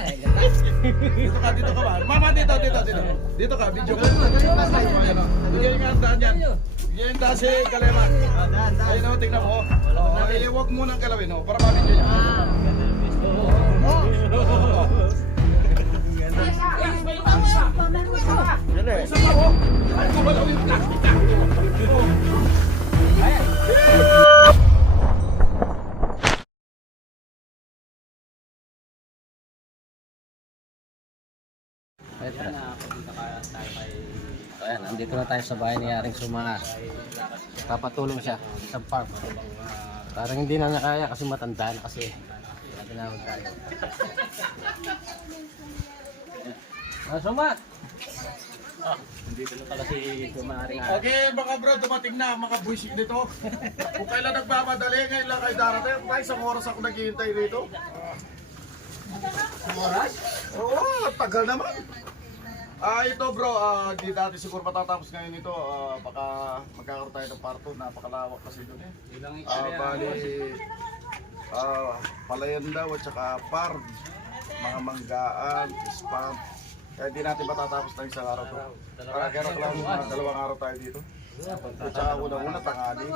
Dito ka ba? Mama, dito. Dito ka, video ka. Bigyan nga ang daan yan. Bigyan ang daan si Kalema. Ayun o, tingnan mo. Huwag mo nang galawin o, para mabidyo niya. Isa pa o. Ay, gumalaw yung plastic ka. Ayan, nandito na tayo sa bahay ni Aring Suma. Papatulong siya sa farm. Parang hindi na nakaya kasi matanda na kasi. Tinawag tayo. Suma! Nandito na pala si Suma Aring Aring. Okay mga bro, dumating na ang mga buwisik dito. Kung kailan nagmamadali, ngayon lang kayo darating. Tayo isang oras ako naghihintay dito. Oras? Oo, tagal naman. Ito bro, di dati siguro matatapos ngayon ito. Baka magkakaroon tayo ng parto. Napakalawak kasi doon eh. Bali, palayan daw at saka pard, mga manggaan, spam. Kaya di natin matatapos na isang araw to. Kaya lang mga 2 araw tayo dito. At saka una-una tangali.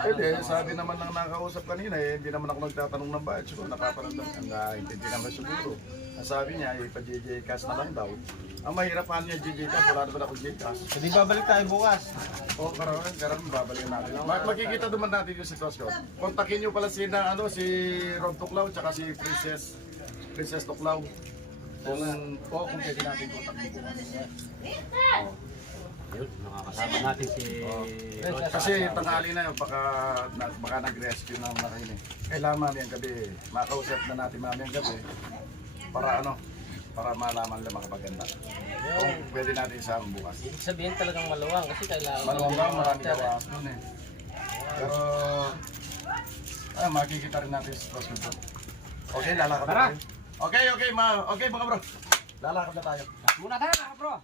Hindi, sabi naman ng nakausap kanina hindi naman ako nagtatanong ng bayad. Siguro napapanandang hindi naman siguro. Ang sabi niya, ipa-JJ-Cash na lang daw. Ang mahirapan niya JJ-Cash, wala naman ako JJ-Cash. Hindi babalik tayo bukas. Oo, karoon, babalikan natin. Makikita naman natin yung sitwasyon. Kontakin niyo pala si Ron Tuklaw, tsaka si Princess Tuklaw. Kung pwede natin kontakin bukas. Yun, nakakasama natin si Rod. Kasi tanghali na yun, baka nag-rescue na makain eh. Kailangan mamayang gabi, makausap na natin mamayang gabi. Para malaman lang makapaganda. Kung pwede natin isama bukas. Ibig sabihin talagang maluwang kasi kailangan Maluwang ba, marami gawas nun eh. Pero, makikita rin natin sa sitwasyon doon. Okay, lalakad na tayo. Okay mga bro. Lalakad na tayo. Muna tayo mga bro!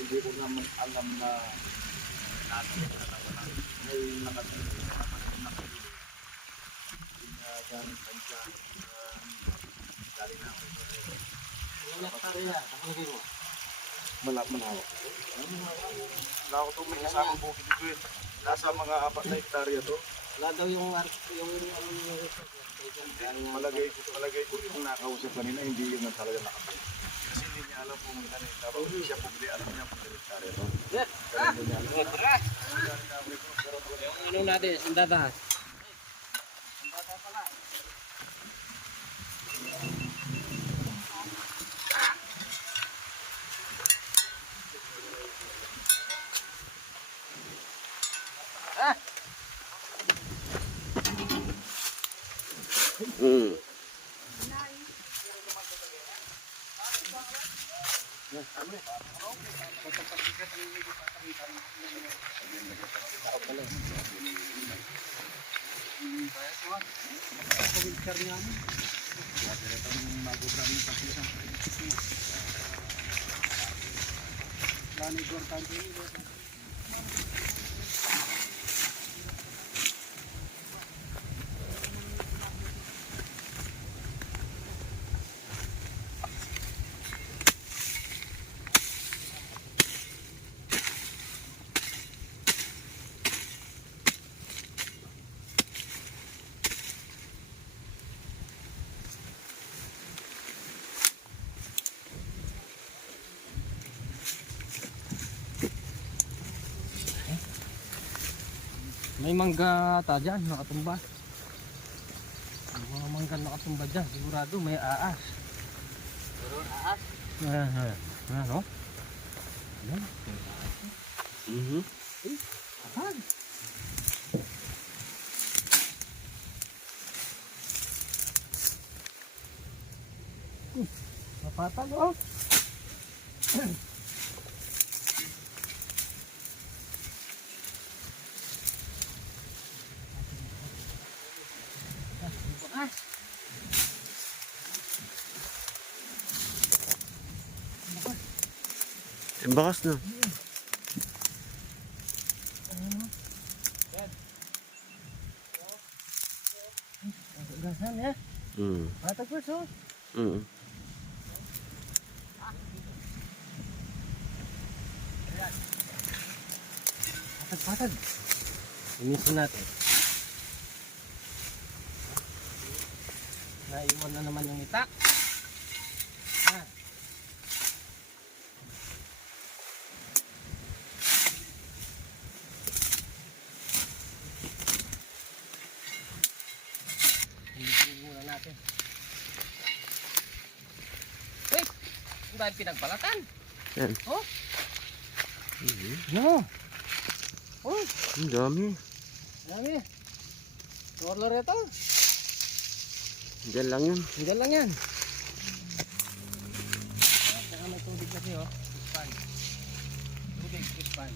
Hindi ko naman alam na may nakatulong na galing tansya galing ako malawak. Wala ako itong may kasamang bukid dito eh. Nasa mga 4 na hektarya to. Wala daw yung Malagay ko yung nakausap kanina, hindi yun ang talaga nakabili. Kasi hindi niya alam kung ilan eh. Tapos siya pumili, alam niya kung ilan hektarya to. yung inom natin, sandata. May mangga ata dyan, nakatumba. May mga mangga nakatumba dyan, sigurado may aas. Pero aas. Ano? Yan. Asan? Napatag oh. Bakas na. Gasan ya. Patag po so. Patag. Inisin natin. Naiwan na naman yung itak. Ah. Inisin muna natin. Wait! Ang dahil pinagbalatan. Yan. Oh? No. Oh, Ang dami. dami. Roller ito. Diyan lang yun. Diyan lang yan. Saka may tubig kasi oh. Pispan. Tubig, pispan.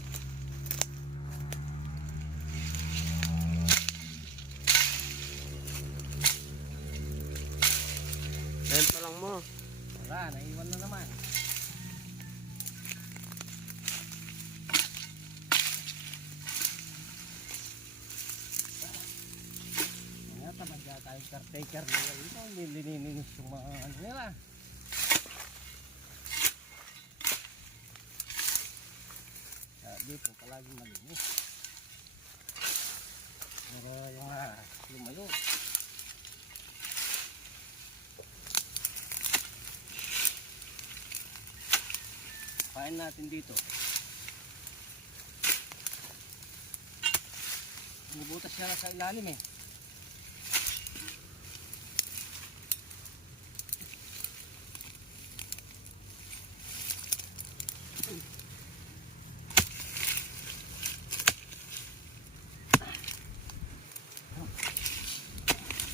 Ayan pa lang mo. Wala, naiwan na naman. Mga tamadya tayong caretaker nila dito. Nilininis yung mga ano nila. Dito palagi malinis. Pero yung lumayo. Kain natin dito. Bumubutas siya na sa ilalim eh.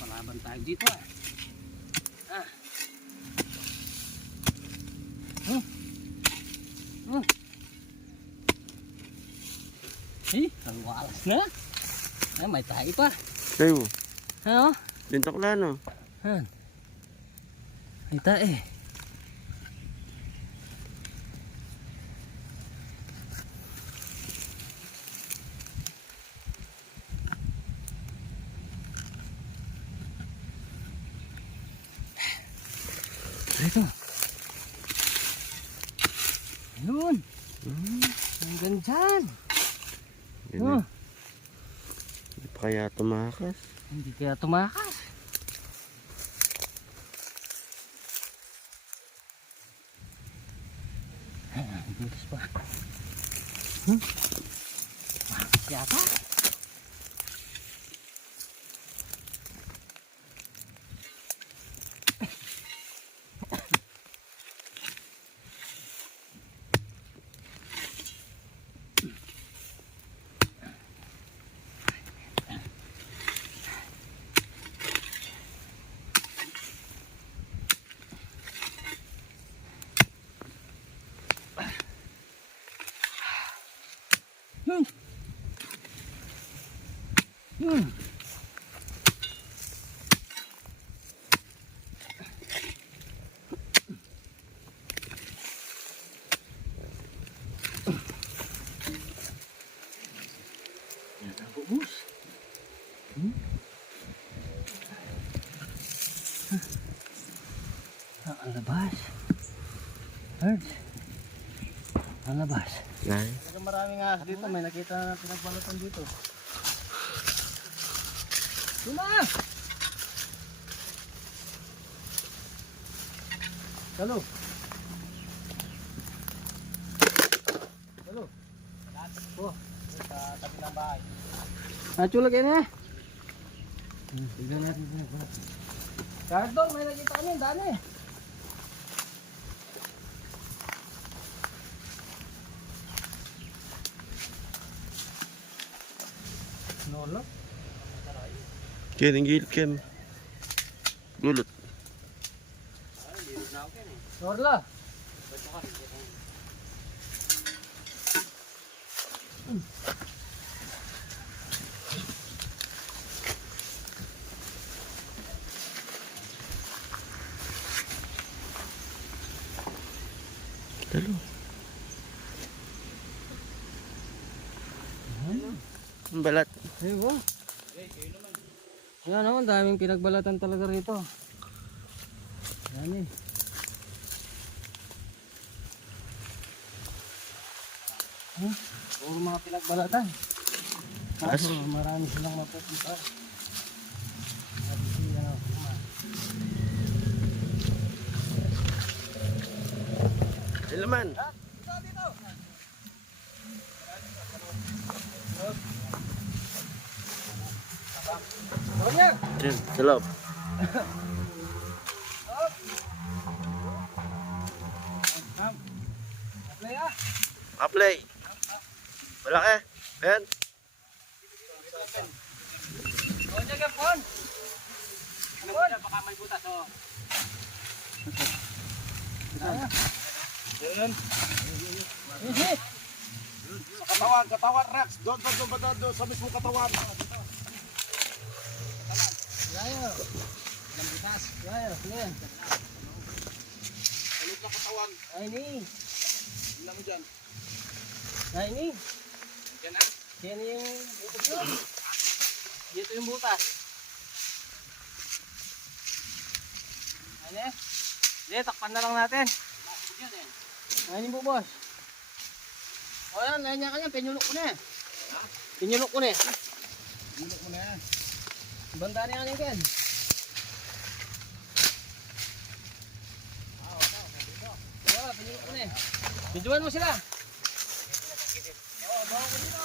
Palaban tayo dito ah. Ang walas na. Ay, may tayo pa. Kayo. Ano? Dintakla no. Han. May tayo eh. Ito. Ayun. Hanggang dyan. Ganun. Hindi pa kaya tumakas. Hindi kaya tumakas. Bilis pa. Yata. Yan ang bumus. Ang labas. Birds. Ang labas. Nay. Maraming ahas dito. May nakita na pinagbalatan dito. Tuma! Halo. Halo. Oh, sa tabi ng bahay. Chulag yan eh. Tignan natin. Cardong, may nakita kami. Dami. Nolo? Ken, ang gilid Ken. Gulot. Norla. Dalo. Ang balat. Ayun. Yan naman, daming pinagbalatan talaga rito. Yan eh. Puro mga pinagbalatan. Kaso marami silang mapupunta. Sabi siya, Ay, laman. Diyan, sa loob. Apply. Malaki. Ayan. Katawan, katawan, Rex. Doon sa mismo katawan. Layo. Lambitas. Layo. Yan. Tulog na katawan. Ay ni. Ilang mo dyan. Ay ni. Yan na. Yan yung butas yun. Dito yung butas. Ayun eh. Hindi, takpan na lang natin. Ayun yung bubos. O yan, ayun yan kanya. Pinyulok ko na eh. Pinyulok ko na eh. Ilok mo na yan. Banda na yan again. Wala, pinyulok ko na eh. Videoan mo sila. Oo, bawa ko dito.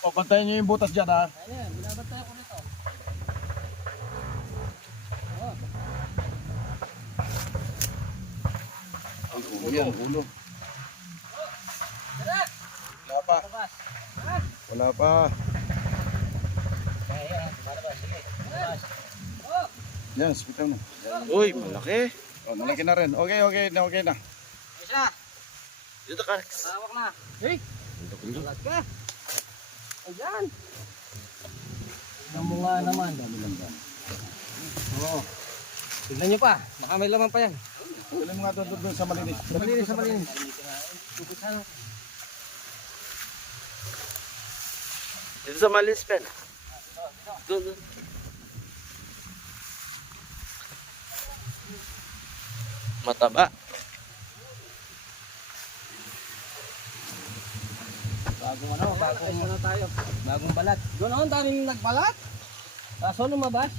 O, bantayan nyo yung butas dyan ha. Ayun yan, binabantay ko nito. Oh. Ang ulo yan, ulo. Tara! Wala pa. Labas. Wala pa. Ayan, tumalabas. Sige. Labas. Oh! Yan, spitaw na. Uy, malaki. O, nalaki na rin. Okay na. Ayos na. Dito ka. Tawak na. Hey! Lalat ka. Ayan. Tignan mo nga naman. Dami lang ba? Oo. Tignan nyo pa. Baka may laman pa yan. Tuloy mo nga doon sa malinis. Malinis sa malinis. Pupusan. Dito sa malis pen. Doon. Mataba. Bagong ano, bagong tayo. Bagong balat. Doon ako, daming nagbalat. Kaso lumabas.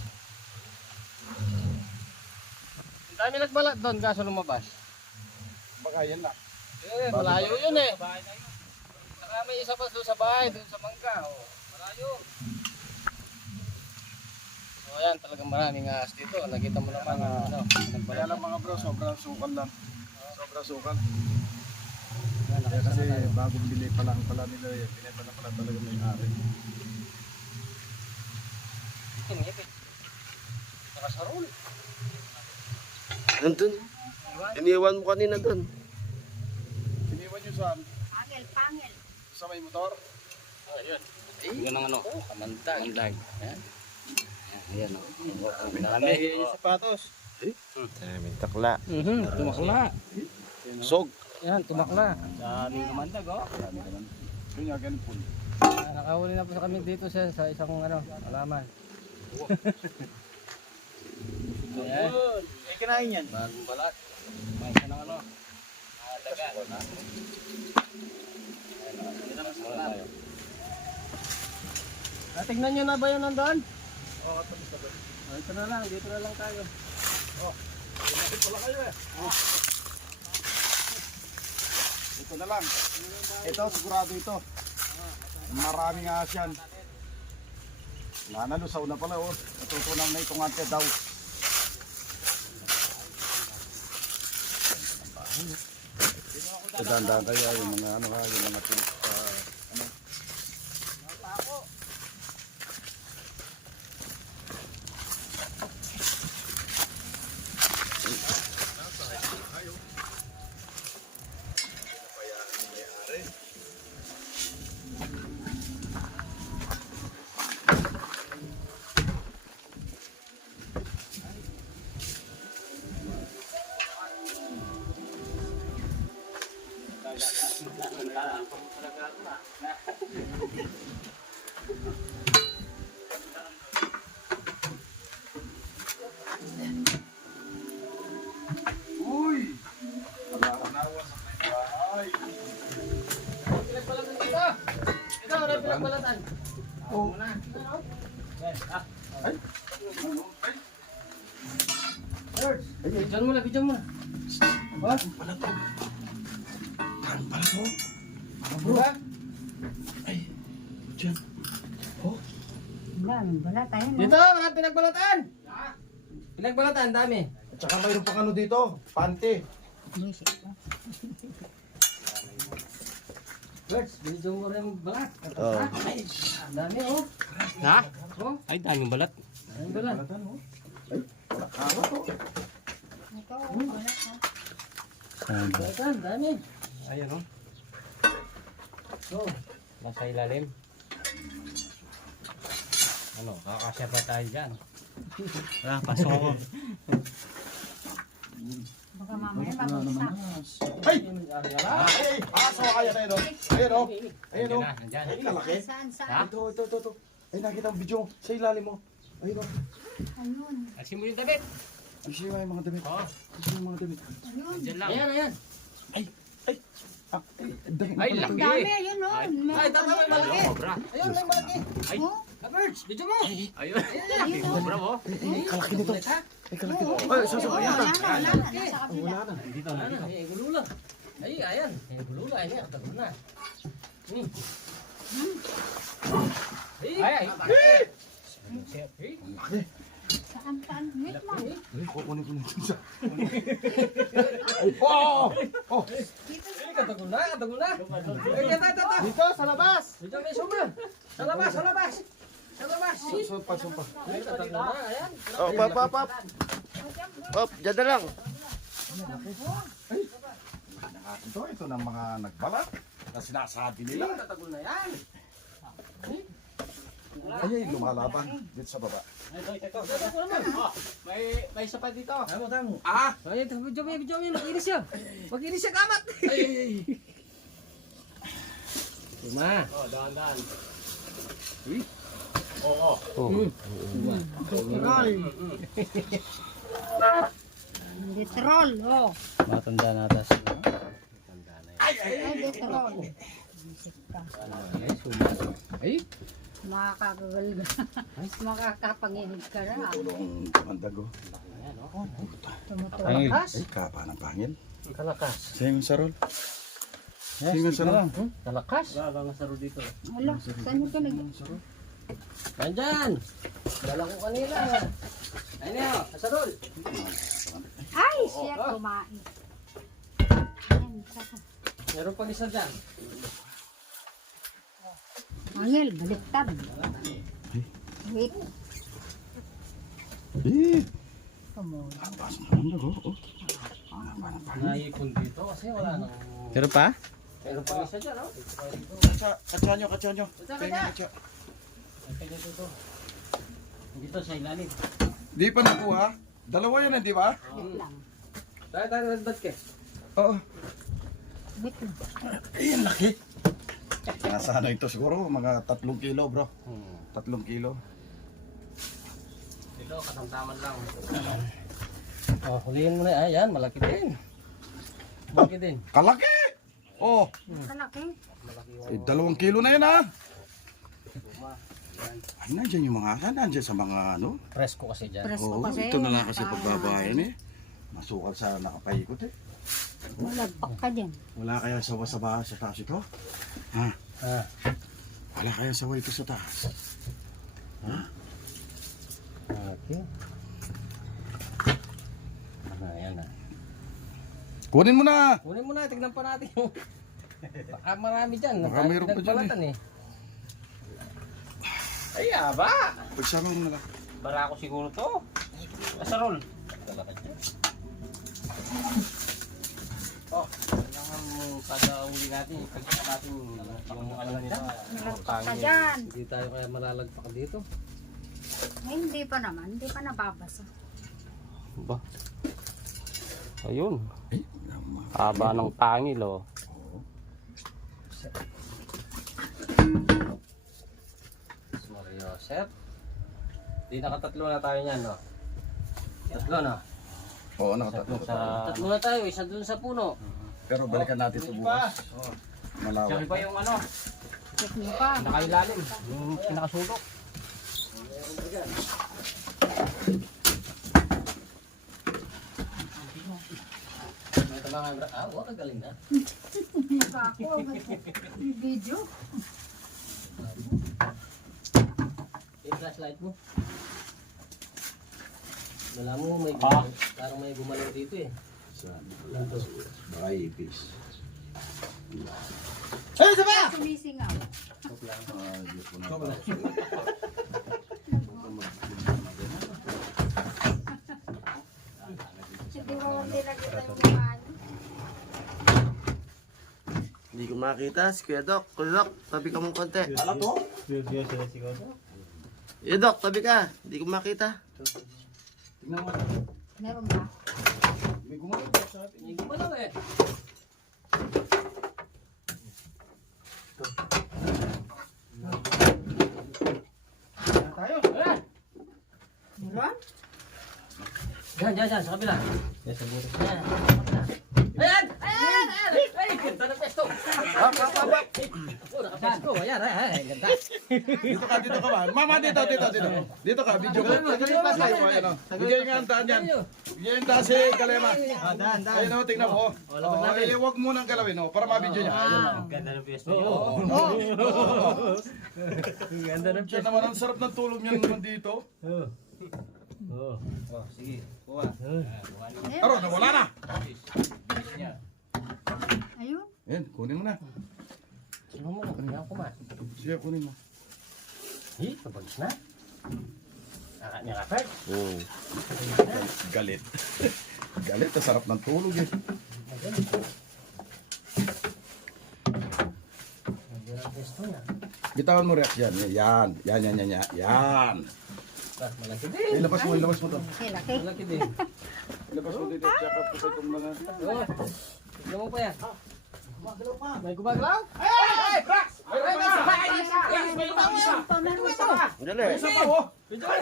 Ang dami nagbalat doon, kaso lumabas. Baka yan na. Eh, malayo yun eh. Saka may isa pa doon sa bahay, doon sa mangga. Oh. Malayo. So ayan, talagang maraming ahas dito. Nakita mo naman ano, Kaya nagbalat. lang mga bro, sobrang sukal lang. Sobrang sukal. Yan, Kaya nakita kasi na tayo. bagong bili pa lang pala nila yan. Binenta na pala talaga may ari. Ito, ngipit. Saka sa roll. Nandun. Iniwan mo kanina doon. Iniwan nyo saan? Pangil. Sa may motor? Yun ang ano, kamandag. Ayan. Ayan o. Dami yung sapatos. Daming takla. Tumakla. Sog. Yan, tumakla. Daming kamandag oh. Yun nga, ganun po. Nakahuli na po sa kami dito sa isang ano, alaman. Ayan. Ay, kinain yan. Bagong balat. May isa ng ano. Daga. Tignan nyo na ba yun nandun? Oo, tapos na ba? Ito na lang, dito na lang tayo. Bakit pala kayo eh? Ito na lang. Ito, sigurado ito. Maraming ahas yan. Lusaw na pala oh. Natutunan na itong ante daw. Tandaan kayo yung mga ano ha, yung mga ano. Uy! Nakakanawa sa may bahay. Pinagbalatan dito. Ito, ano yung pinagbalatan? Oh. Ay. Ay. Bidyan mo na, bidyan mo na. Ha? Pala to. Kain pala to. Bro. Ay. Diyan. Oh. Dito, mga pinagbalatan. Pinagbalatan, dami. At saka mayroon pang ano dito. Pante. Birds, bidyan mo rin balat. Oh. Ay, ang dami oh. Ha? Oh, Ay, daming balat. ang balat. Balatan oh. Ay. Wala kawa to. Balatan, dami. Ayan o. Oh, Nasa ilalim. Ano, kakasya pa tayo dyan. Ah, pasok ako. Baka mamaya mabagsak. Ay! Ay! Aso! Ayan, ayan, oh. Ayan, oh. Ayan, oh. Nandyan. Ay, kalaki. Saan, Ha? saan? Ito. Ay, nakita ang video sa ilalim mo. Ayun, oh. Ayun. Asin mo yung damit. Ay, siya yung mga damit. Oo. Siya yung mga damit. Ayun. Dyan lang. ayan. Ah, dahil Ay, Ang laki. dami, ayun o. Ay, tama, may malaki. Cobra. Ayun, may malaki. Ay. Oh, Birds, bidyan mo. Ayun. ayun o. Cobra mo. kalaki nito. Ay, kalaki nito. Oo, Ay, oo, susunod. wala na, wala na. Nasa kabila. Wala na. Dito, Ano, dito. gulula. Ay, ayan. Gulula, ini katagal na. Ay. Saan, saan? Wait mo. Ay, kukunin ko na ito sa... Ay, oh! Oh! Ay, katagal na. Ay, ito. Dito, sa labas! Dito may summa. Sa labas. Sumpa. Ay, katagal na. Ayan. Oh, pap. Pap, dyan na lang. Ito ng mga nagbalat na sinasabi nila. Ay, katagal na yan. Ay, lumalaban dito sa baba. Ito naman. May isa pa dito. Tamo. Ah! Ay, video mo. Makinis siya. Kamat. Lima. Oh, dahan-dahan. Litrol, oh. Matanda na atas. Ay, litrol. Ay, Makakagagal ka. Makakapanginig ka na. Tulong kamandag oh. Tumutuwa. Ay, kapa ng pangil. Kalakas. Singin sa rol. Singin sa rol. Kalakas. wala bang saro dito. Wala, saan ka nag... Nandyan. Dala ko kanina. Ayun na yun. Asarol. Ay, siya kumain. Ayan, saka. Meron pang isa dyan. Angel, baliktad. Wait, Eh! come on. Tapas ng kamandag oh. Naipon dito kasi wala nang... Pero pa? Meron pang isa dyan, oh. Katsa nyo. Katsa. Dito. Dito sa ilalim. Di pa nakuha. Dalawa yan, di ba? Wait lang. Tayo, nagdat ka. Oo. Wait lang. Ay, ang laki. Nasa ano ito siguro, mga 3 kilo bro. 3 kilo. Dito, katamtaman lang. Oh, hulihin mo na. Ayan, malaki din. Malaki din. Kalaki! Oh, Kalaki. eh, 2 kilo na yan ha. Ay, nandiyan yung mga nandiyan sa mga ano. Presko kasi dyan. Presko Oo, kasi. ito na lang kasi pagbabayan eh. Masukal sa nakapaikot eh. Malagpak ka dyan. Wala kaya sawa sa bahay sa taas ito? Ha? Ah. Wala kaya sawa ito sa taas? Ha? Okay. Ayan na. Kunin mo na! Kunin mo na, tignan pa natin yung... Baka marami dyan. Baka mayroon pa dyan, Nagbalatan eh. Ay, aba! Pagsama mo na lang. Barako siguro to. Asarol. Oh, kailangan kada uli natin, pagkita natin yung ano nila. Malagpak ka dyan. Hindi tayo kaya malalagpak dito. Ay, hindi pa naman. Hindi pa nababasa. Ba? Ayun. Ay, Haba ng pangil oh. Joseph. Di nakatatlo na tayo niyan, no? Tatlo, no? Oo, nakatatlo. Tatlo na tayo, isa dun sa puno. Pero balikan natin ito bukas. Malawak. Siya pa yung ano, Check mo pa. nakailalim. Yung pinakasulok. May tabangan, bro. Ah, wala, galing na. Ako, video. Yung flashlight mo. Wala mo, may parang may gumalaw dito eh. Baka ipis. Sumisingaw. Hindi mo lang nilagyan yung mukha niyo. Hindi ko makita. Si Kuya Doc. Kuya Doc, tabi ka mong konti. Alam to? Kuya Doc, tabi ka. Hindi ko makita. Tingnan mo. Meron ba? May gumalaw sa atin. Hindi gumalaw eh. Tayo. Meron? Diyan, sa kabila. Yan, sa kabila. Ayan! Ayan! Ay, ganda ng pesto! Nakapesto, ayan, ay, ganda. Dito ka ba? Mama, dito. Dito ka, video ka. Ayan o. Bigyan nga ang daan yan. Bigyan yung daan si Kalema. Ayun o, tingnan mo. Huwag mo nang galawin o, para mabidyo niya. Ayun o. Ganda ng piyesta Ganda ng Diyan naman, ang sarap ng tulog niya naman dito. Sige, kuha. Aro, nawala na. Ayun. Ayan, kunin mo na. Sino mo, kanina ako man. Sige, kunin mo. Eh, pabagis na. Niya ka, Fred. Galit. Galit, ang sarap ng tulog eh. Ganda ng pesto niya. Bitawan mo react yan. Yan. Malaki din. Ilabas mo to. Laki. Malaki din. Ilabas mo dito. Tsaka po itong mga... Oh, tignan mo pa yan. May gumagalaw? Dali. Isa pa oh.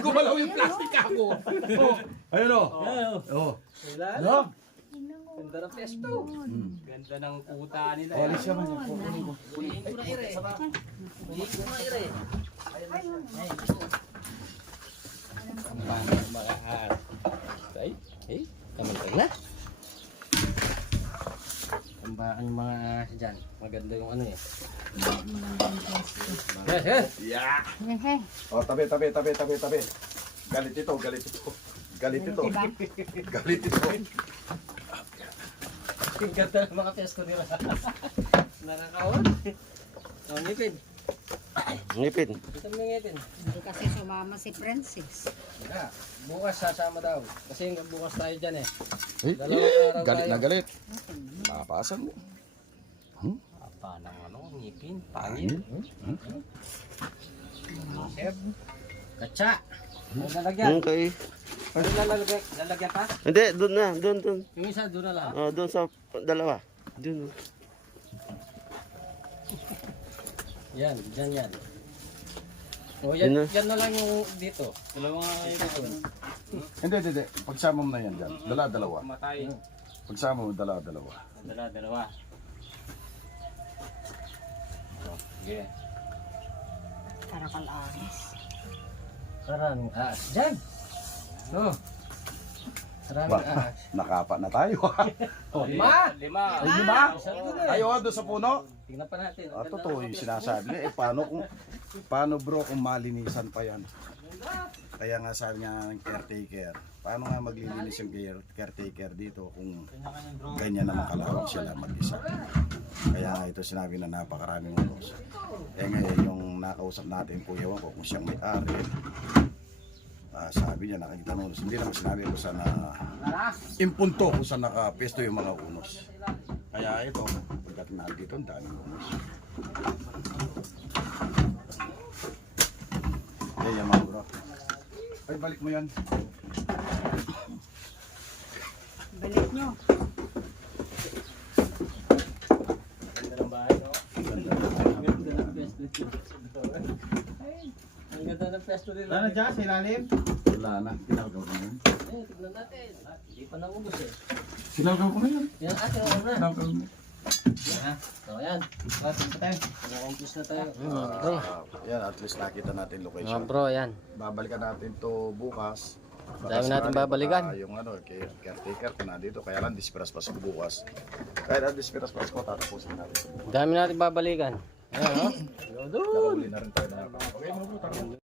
Gumalaw yung plastic ako. Ayun o. Oh. Ano? Ganda ng pesto. Ganda ng kuta nila. Oh, alis siya man. Pulihin ko na ire. Pulihin ko na ire. Ay, kamantay na. Ang mga ahas dyan. Maganda yung ano eh. Yes. Yeah. Hehe. Oh, tabi. Galit ito. Diba? Galit ito. Ang ganda ng mga pesto nila. Nakakawan. Ang ngipin. Ngipin. Ito mo yung ngipin. Hindi kasi sumama si Princess. Bukas sasama daw. Kasi bukas tayo dyan eh. Galit na galit. Papasan mo. Apa ng ano, ngipin, pangil. Katsa. Lalagyan. Okay. Ano lalagyan pa? Hindi, doon na. Doon. Yung isa doon na lang. Oh, doon sa dalawa. Doon. Yan, dyan. O Yun na. yan na lang yung dito. Dalawa nga yung dito. Hindi. Pagsama mo na yan dyan. Dala-dalawa. Matay. Pagsama mo, dala-dalawa. Dalawa. Sige. Karakal ahas. Karaming ahas. Dyan! No. Karaming ahas. Nakapa na tayo. O, lima! Lima. Ay, lima? Isa doon eh. Ay, doon sa puno. Tingnan pa natin. Ang ganda Totoo ng yung mga sinasabi niya. Paano bro kung malinisan pa yan? Kaya nga sabi nga ng caretaker, paano nga maglilinis yung caretaker dito kung ganyan naman kalawak sila mag-isa. Kaya nga ito sinabi na napakaraming unos. Kaya ngayon yung nakausap natin po, ewan ko kung siyang may-ari. Sabi niya, nakikita ng unos. Hindi naman sinabi ko sana impunto kung saan nakapesto yung mga unos. Kaya ito, pagdating na dito, ang daming unos. Kaya mga bro. Ay, balik mo yan. Balik nyo. ganda ng bahay, no? Ang ganda ng pesto. Ang ganda ng pesto nila. Ano dyan, sa ilalim? Wala na, tinagaw ko na yun. Tignan natin. Hindi pa naubos eh. Tinagaw ko na yun. Yan, atin na. Tinagaw ko na. So, ayan. Tingin pa tayo. Nakumpis na tayo. Yan, at least nakita natin location. bro, yan. Babalikan natin to bukas. Dami natin babalikan. Yung ano, caretaker ko na dito. Kaya lang, disperas pa bukas. Kahit ang disperas pa ko, tatapusin natin. Dami natin babalikan. Ayan, oh. Nakahuli na rin tayo na. Okay, mga bro, tara.